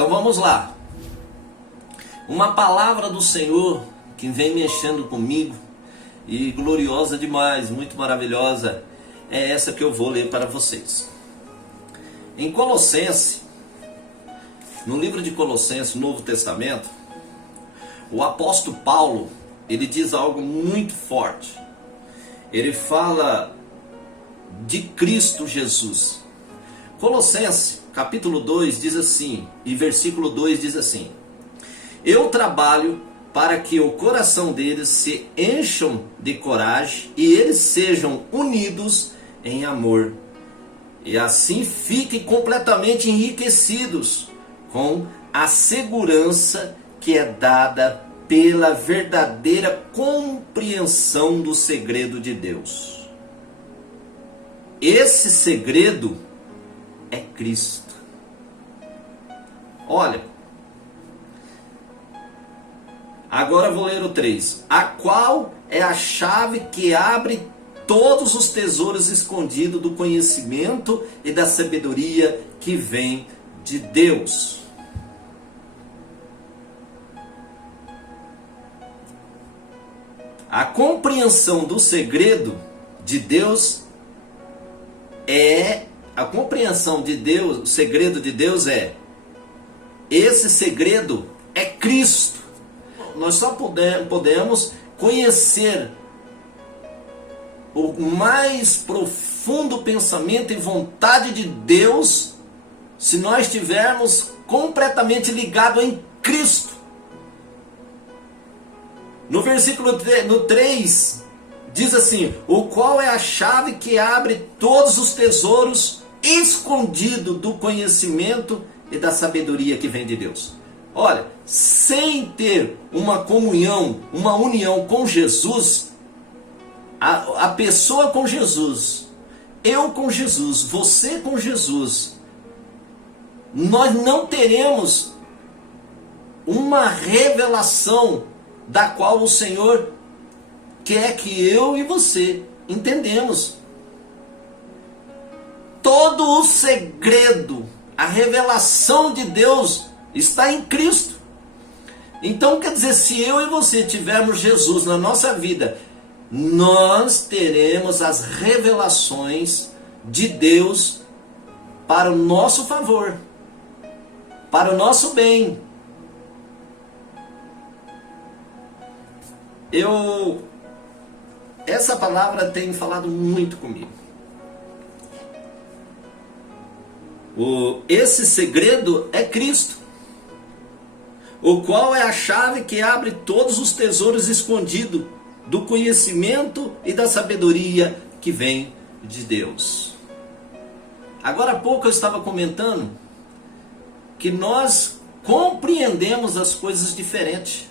Então vamos lá. Uma palavra do Senhor que vem mexendo comigo e gloriosa demais, muito maravilhosa, é essa que eu vou ler para vocês. Em Colossenses, no livro de Colossenses, Novo Testamento, o apóstolo Paulo, ele diz algo muito forte. Ele fala de Cristo Jesus. Colossenses, capítulo 2, diz assim, e versículo 2 diz assim: eu trabalho para que o coração deles se encham de coragem e eles sejam unidos em amor. E assim fiquem completamente enriquecidos com a segurança que é dada pela verdadeira compreensão do segredo de Deus. Esse segredo é Cristo. Olha, agora eu vou ler o 3. A qual é a chave que abre todos os tesouros escondidos do conhecimento e da sabedoria que vem de Deus. A compreensão do segredo de Deus o segredo de Deus é, esse segredo é Cristo. Nós só podemos conhecer o mais profundo pensamento e vontade de Deus se nós estivermos completamente ligados em Cristo. No versículo 3 diz assim: o qual é a chave que abre todos os tesouros escondidos do conhecimento e da sabedoria que vem de Deus. Olha, sem ter uma comunhão, uma união com Jesus, a pessoa com Jesus, eu com Jesus, você com Jesus, nós não teremos uma revelação da qual o Senhor quer que eu e você entendemos. Todo o segredo, a revelação de Deus está em Cristo. Então quer dizer, se eu e você tivermos Jesus na nossa vida, nós teremos as revelações de Deus para o nosso favor, para o nosso bem. Essa palavra tem falado muito comigo. Esse segredo é Cristo, o qual é a chave que abre todos os tesouros escondidos do conhecimento e da sabedoria que vem de Deus. Agora há pouco eu estava comentando que nós compreendemos as coisas diferentes.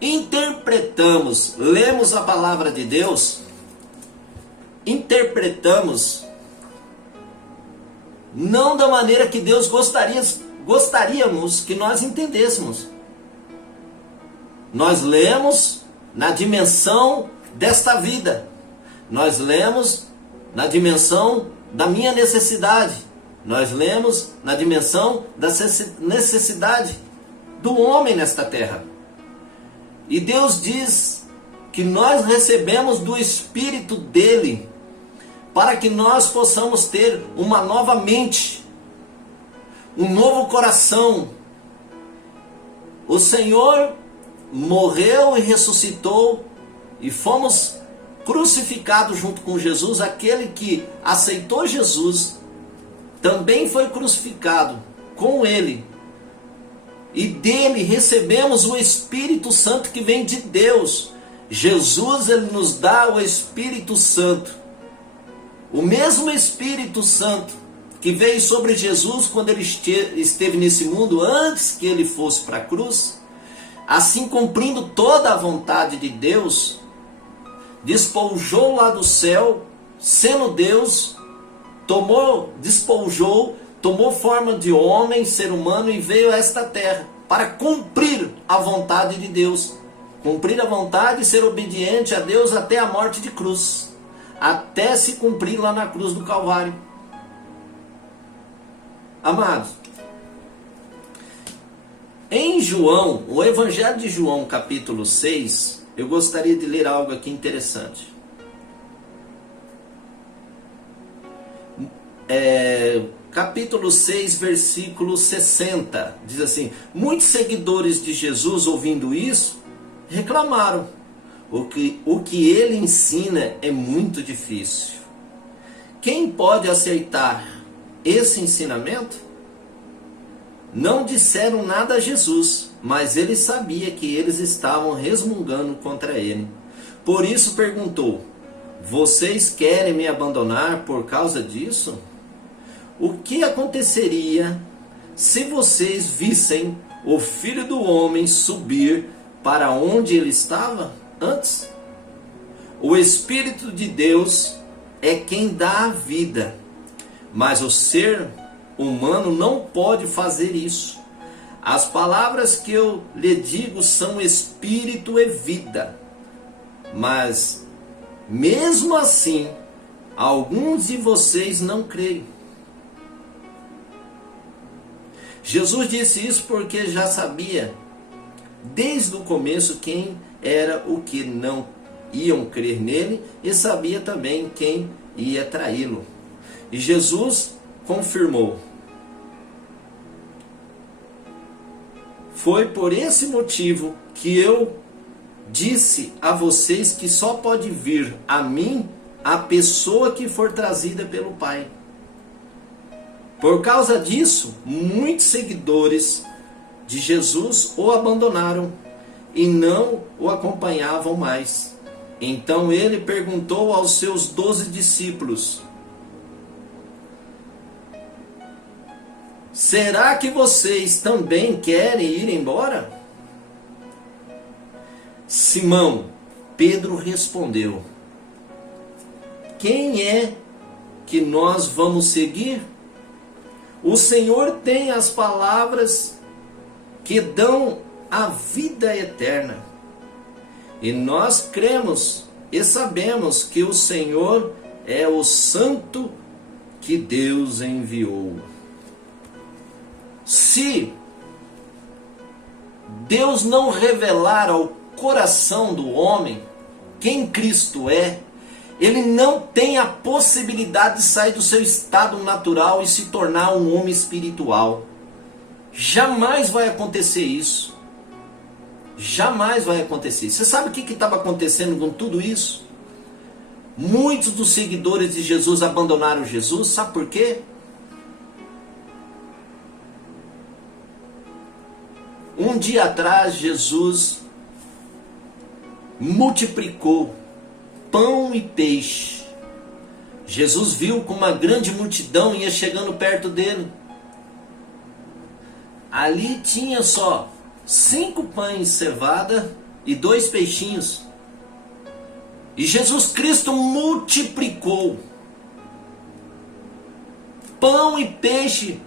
Interpretamos, lemos a palavra de Deus, interpretamos não da maneira que Deus gostaríamos que nós entendêssemos. Nós lemos na dimensão desta vida. Nós lemos na dimensão da minha necessidade. Nós lemos na dimensão da necessidade do homem nesta terra. E Deus diz que nós recebemos do Espírito dele para que nós possamos ter uma nova mente, um novo coração. O Senhor morreu e ressuscitou e fomos crucificados junto com Jesus. Aquele que aceitou Jesus também foi crucificado com ele. E dele recebemos o Espírito Santo que vem de Deus. Jesus, ele nos dá o Espírito Santo. O mesmo Espírito Santo que veio sobre Jesus quando ele esteve nesse mundo, antes que ele fosse para a cruz, assim cumprindo toda a vontade de Deus, despojou lá do céu, sendo Deus, tomou forma de homem, ser humano, e veio a esta terra para cumprir a vontade de Deus. Cumprir a vontade e ser obediente a Deus até a morte de cruz. Até se cumprir lá na cruz do Calvário. Amados, Em João, o Evangelho de João, capítulo 6, eu gostaria de ler algo aqui interessante. Capítulo 6, versículo 60, diz assim: muitos seguidores de Jesus, ouvindo isso, reclamaram. O que ele ensina é muito difícil. Quem pode aceitar esse ensinamento? Não disseram nada a Jesus, mas ele sabia que eles estavam resmungando contra ele. Por isso perguntou: vocês querem me abandonar por causa disso? O que aconteceria se vocês vissem o Filho do Homem subir para onde ele estava antes? O Espírito de Deus é quem dá a vida, mas o ser humano não pode fazer isso. As palavras que eu lhe digo são espírito e vida. Mas, mesmo assim, alguns de vocês não creem. Jesus disse isso porque já sabia, desde o começo, quem era o que não iam crer nele e sabia também quem ia traí-lo. E Jesus confirmou: foi por esse motivo que eu disse a vocês que só pode vir a mim a pessoa que for trazida pelo Pai. Por causa disso, muitos seguidores de Jesus o abandonaram e não o acompanhavam mais. Então ele perguntou aos seus 12 discípulos: será que vocês também querem ir embora? Simão Pedro respondeu: quem é que nós vamos seguir? O Senhor tem as palavras que dão a vida eterna. E nós cremos e sabemos que o Senhor é o Santo que Deus enviou. Se Deus não revelar ao coração do homem quem Cristo é, ele não tem a possibilidade de sair do seu estado natural e se tornar um homem espiritual. Jamais vai acontecer isso. Jamais vai acontecer. Você sabe o que estava acontecendo com tudo isso? Muitos dos seguidores de Jesus abandonaram Jesus. Sabe por quê? Um dia atrás, Jesus multiplicou pão e peixe. Jesus viu que uma grande multidão ia chegando perto dele. Ali tinha só 5 pães de cevada e 2 peixinhos. E Jesus Cristo multiplicou pão e peixe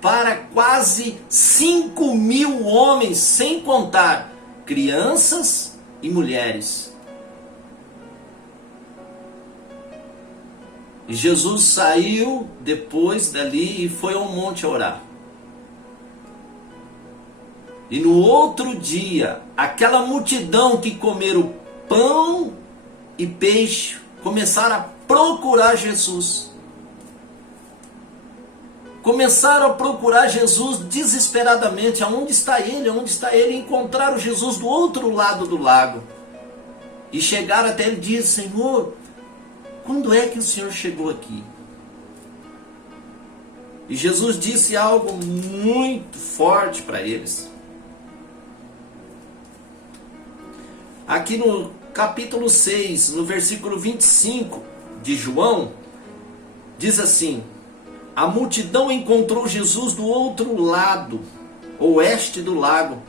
para quase 5.000 homens, sem contar crianças e mulheres. E Jesus saiu depois dali e foi ao monte orar. E no outro dia, aquela multidão que comeram pão e peixe começaram a procurar Jesus. Começaram a procurar Jesus desesperadamente. Aonde está ele? Aonde está ele? E encontraram Jesus do outro lado do lago. E chegaram até ele e disseram: Senhor, quando é que o Senhor chegou aqui? E Jesus disse algo muito forte para eles. Aqui no capítulo 6, no versículo 25 de João, diz assim: a multidão encontrou Jesus do outro lado, oeste do lago,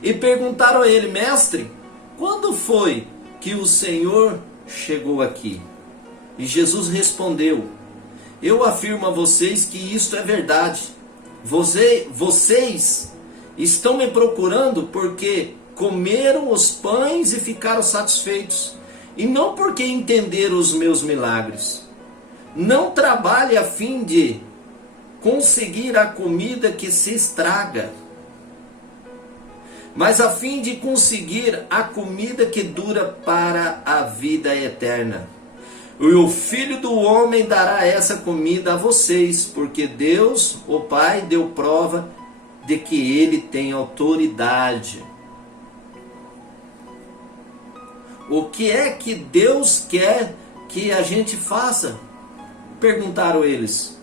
e perguntaram a ele: mestre, quando foi que o Senhor chegou aqui? E Jesus respondeu: eu afirmo a vocês que isto é verdade. Vocês estão me procurando porque comeram os pães e ficaram satisfeitos, e não porque entenderam os meus milagres. Não trabalhe a fim de conseguir a comida que se estraga, mas a fim de conseguir a comida que dura para a vida eterna. E o Filho do Homem dará essa comida a vocês, porque Deus, o Pai, deu prova de que Ele tem autoridade. O que é que Deus quer que a gente faça? Perguntaram eles.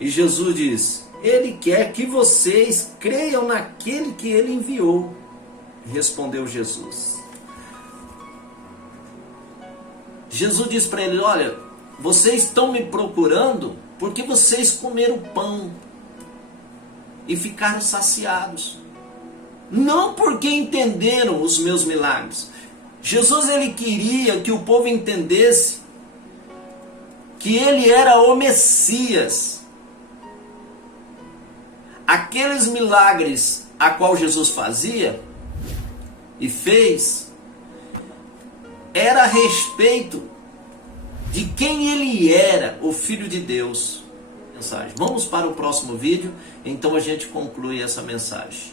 E Jesus diz: Ele quer que vocês creiam naquele que Ele enviou. Respondeu Jesus. Jesus diz para eles: olha, vocês estão me procurando porque vocês comeram pão e ficaram saciados. Não porque entenderam os meus milagres. Jesus, ele queria que o povo entendesse que ele era o Messias. Aqueles milagres a qual Jesus fazia e fez era a respeito de quem ele era, o Filho de Deus. Mensagem. Vamos para o próximo vídeo, então a gente conclui essa mensagem.